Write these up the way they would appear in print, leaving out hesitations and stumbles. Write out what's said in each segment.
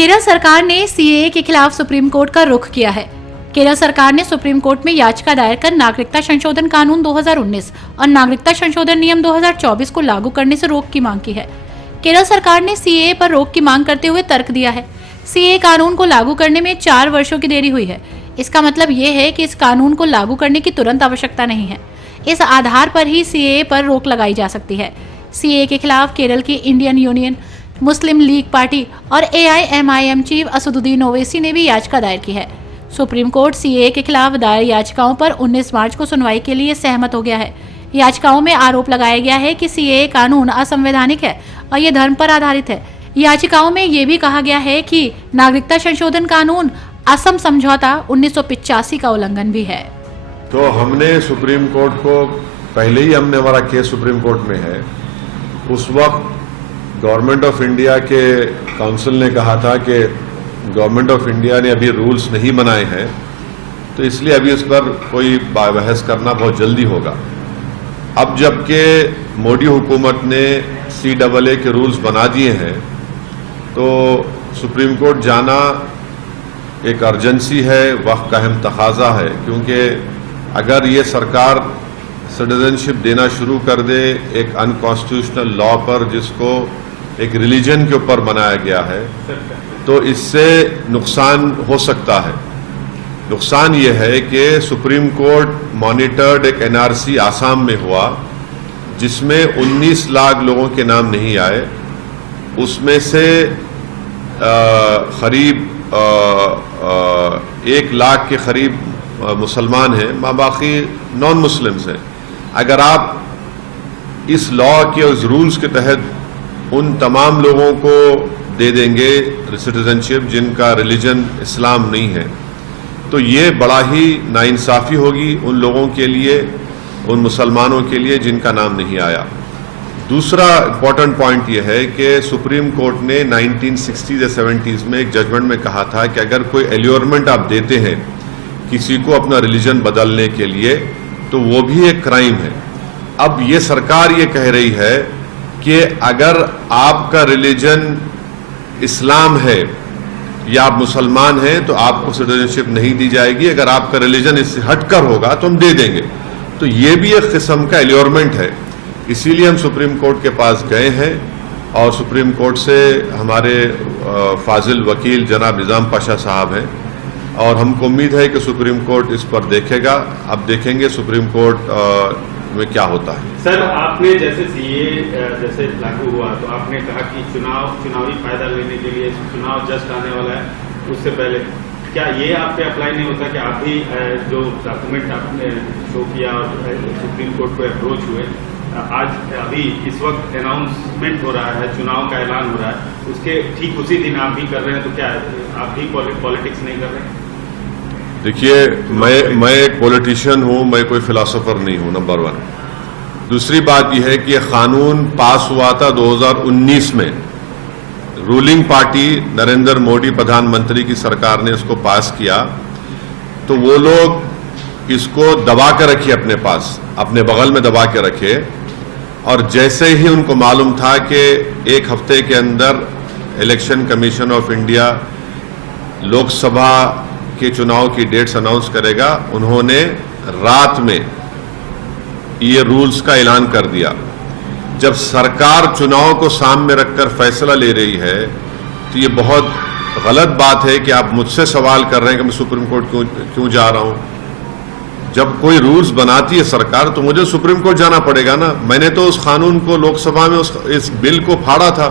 केरल सरकार ने सीएए के खिलाफ सुप्रीम कोर्ट का रुख किया है। केरल सरकार ने सुप्रीम कोर्ट में याचिका दायर कर नागरिकता संशोधन कानून 2019 और नागरिकता संशोधन नियम 2024 को लागू करने से रोक की मांग की है। केरल सरकार ने सीएए पर रोक की मांग करते हुए तर्क दिया है। सीएए कानून को लागू करने में 4 वर्षों की देरी हुई है। इसका मतलब ये है कि इस कानून को लागू करने की तुरंत आवश्यकता नहीं है। इस आधार पर ही सीएए पर रोक लगाई जा सकती है। सीएए के खिलाफ केरल की इंडियन यूनियन मुस्लिम लीग पार्टी और AIMIM चीफ असदुद्दीन ओवैसी ने भी याचिका दायर की है। सुप्रीम कोर्ट सीएए के खिलाफ दायर याचिकाओं पर 19 मार्च को सुनवाई के लिए सहमत हो गया है। याचिकाओं में आरोप लगाया गया है कि सीएए कानून असंवैधानिक है और ये धर्म पर आधारित है। याचिकाओं में ये भी कहा गया है कि नागरिकता संशोधन कानून असम समझौता 1985 का उल्लंघन भी है। तो हमने सुप्रीम कोर्ट को पहले ही हमारा केस सुप्रीम कोर्ट में है। उस वक्त गवर्नमेंट ऑफ इंडिया के काउंसिल ने कहा था कि गवर्नमेंट ऑफ इंडिया ने अभी रूल्स नहीं बनाए हैं, तो इसलिए अभी उस पर कोई बहस करना बहुत जल्दी होगा। अब जबकि मोदी हुकूमत ने CAA के रूल्स बना दिए हैं, तो सुप्रीम कोर्ट जाना एक अर्जेंसी है, वक्त का अहम तकाजा है, क्योंकि अगर ये सरकार सिटीजनशिप देना शुरू कर दे एक अनकॉन्स्टिट्यूशनल लॉ पर जिसको एक रिलीजन के ऊपर बनाया गया है, तो इससे नुकसान हो सकता है। नुकसान ये है कि सुप्रीम कोर्ट मॉनिटर्ड एक NRC आसाम में हुआ जिसमें 19 लाख लोगों के नाम नहीं आए। उसमें से करीब 1 लाख के करीब मुसलमान हैं, बाकी नॉन मुस्लिम्स हैं। अगर आप इस लॉ के उस रूल्स के तहत उन तमाम लोगों को दे देंगे सिटीजनशिप जिनका रिलीजन इस्लाम नहीं है, तो ये बड़ा ही नाइंसाफ़ी होगी उन लोगों के लिए, उन मुसलमानों के लिए जिनका नाम नहीं आया। दूसरा इम्पॉर्टेंट पॉइंट ये है कि सुप्रीम कोर्ट ने 1960s या 70s में एक जजमेंट में कहा था कि अगर कोई एल्योरमेंट आप देते हैं किसी को अपना रिलीजन बदलने के लिए, तो वो भी एक क्राइम है। अब ये सरकार ये कह रही है कि अगर आपका रिलीजन इस्लाम है या आप मुसलमान हैं तो आपको सिटीजनशिप नहीं दी जाएगी, अगर आपका रिलीजन इससे हटकर होगा तो हम दे देंगे। तो ये भी एक किस्म का एल्योरमेंट है। इसीलिए हम सुप्रीम कोर्ट के पास गए हैं और सुप्रीम कोर्ट से हमारे फाजिल वकील जनाब निज़ाम पाशा साहब हैं और हमको उम्मीद है कि सुप्रीम कोर्ट इस पर देखेगा। अब देखेंगे सुप्रीम कोर्ट में क्या होता है। सर, आपने जैसे सीए जैसे लागू हुआ तो आपने कहा कि चुनावी फायदा लेने के लिए चुनाव जस्ट आने वाला है, उससे पहले क्या ये आप पे अप्लाई नहीं होता कि आप भी जो डॉक्यूमेंट आपने शो किया और सुप्रीम कोर्ट को अप्रोच हुए, आज अभी इस वक्त अनाउंसमेंट हो रहा है, चुनाव का ऐलान हो रहा है, उसके ठीक उसी दिन आप भी कर रहे हैं, तो क्या आप भी पॉलिटिक्स नहीं कर रहे हैं? देखिए, मैं एक पॉलिटिशियन हूं, मैं कोई फिलोसोफर नहीं हूं, नंबर 1। दूसरी बात यह है कि यह कानून पास हुआ था 2019 में। रूलिंग पार्टी नरेंद्र मोदी प्रधानमंत्री की सरकार ने इसको पास किया, तो वो लोग इसको दबा के रखे अपने पास, अपने बगल में दबा के रखे, और जैसे ही उनको मालूम था कि 1 हफ्ते के अंदर election commission of India Lok Sabha के चुनाव की डेट्स अनाउंस करेगा, उन्होंने रात में ये रूल्स का ऐलान कर दिया। जब सरकार चुनाव को सामने रखकर फैसला ले रही है, तो ये बहुत गलत बात है कि आप मुझसे सवाल कर रहे हैं कि मैं सुप्रीम कोर्ट क्यों जा रहा हूं। जब कोई रूल्स बनाती है सरकार तो मुझे सुप्रीम कोर्ट जाना पड़ेगा ना। मैंने तो उस कानून को लोकसभा में इस बिल को फाड़ा था,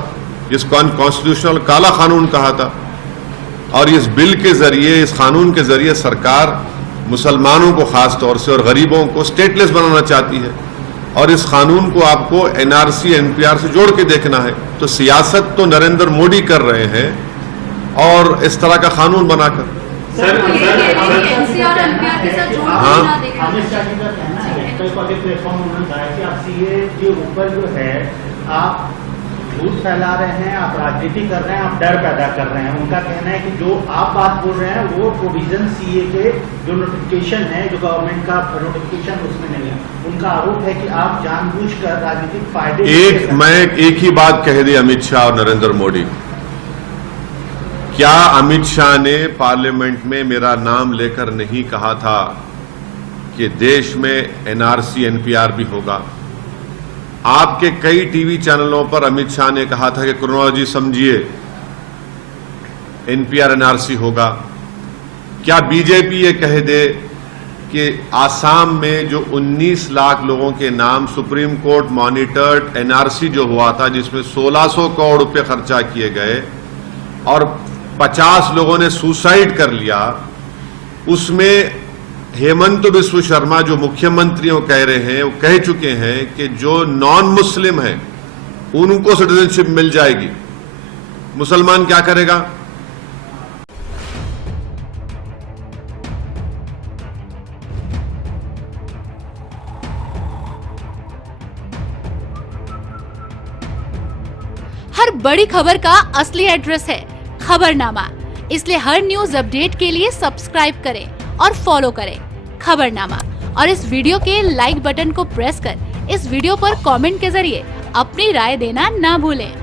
जिसको अनकॉन्स्टिट्यूशनल काला कानून कहा था, और इस बिल के जरिए, इस कानून के जरिए सरकार मुसलमानों को खास तौर से और गरीबों को स्टेटलेस बनाना चाहती है, और इस कानून को आपको NRC NPR से जोड़ के देखना है। तो सियासत तो नरेंद्र मोदी कर रहे हैं और इस तरह का कानून बनाकर। हाँ, आप झूठ फैला रहे हैं, आप राजनीति कर रहे हैं, आप डर पैदा कर रहे हैं। उनका कहना है कि जो आप बात बोल रहे हैं वो प्रोविजन सीए के जो नोटिफिकेशन है, जो गवर्नमेंट का नोटिफिकेशन, उसमें नहीं है। उनका आरोप है कि आप जानबूझकर राजनीतिक फायदे मैं एक ही बात कह दी अमित शाह और नरेंद्र मोदी क्या अमित शाह ने पार्लियामेंट में मेरा नाम लेकर नहीं कहा था कि देश में एनआरसी एनपीआर भी होगा? आपके कई टीवी चैनलों पर अमित शाह ने कहा था कि क्रोनोलॉजी समझिए, एनपीआर एनआरसी होगा। क्या बीजेपी ये कह दे कि आसाम में जो 19 लाख लोगों के नाम सुप्रीम कोर्ट मॉनिटर्ड एनआरसी जो हुआ था, जिसमें 1600 करोड़ रुपए खर्चा किए गए और 50 लोगों ने सुसाइड कर लिया, उसमें हेमंत बिस्व शर्मा जो मुख्यमंत्री कह रहे हैं, वो कह चुके हैं कि जो नॉन मुस्लिम हैं उनको सिटीजनशिप मिल जाएगी। मुसलमान क्या करेगा? हर बड़ी खबर का असली एड्रेस है खबरनामा, इसलिए हर न्यूज अपडेट के लिए सब्सक्राइब करें और फॉलो करें खबरनामा। और इस वीडियो के लाइक बटन को प्रेस कर इस वीडियो पर कमेंट के जरिए अपनी राय देना ना भूलें।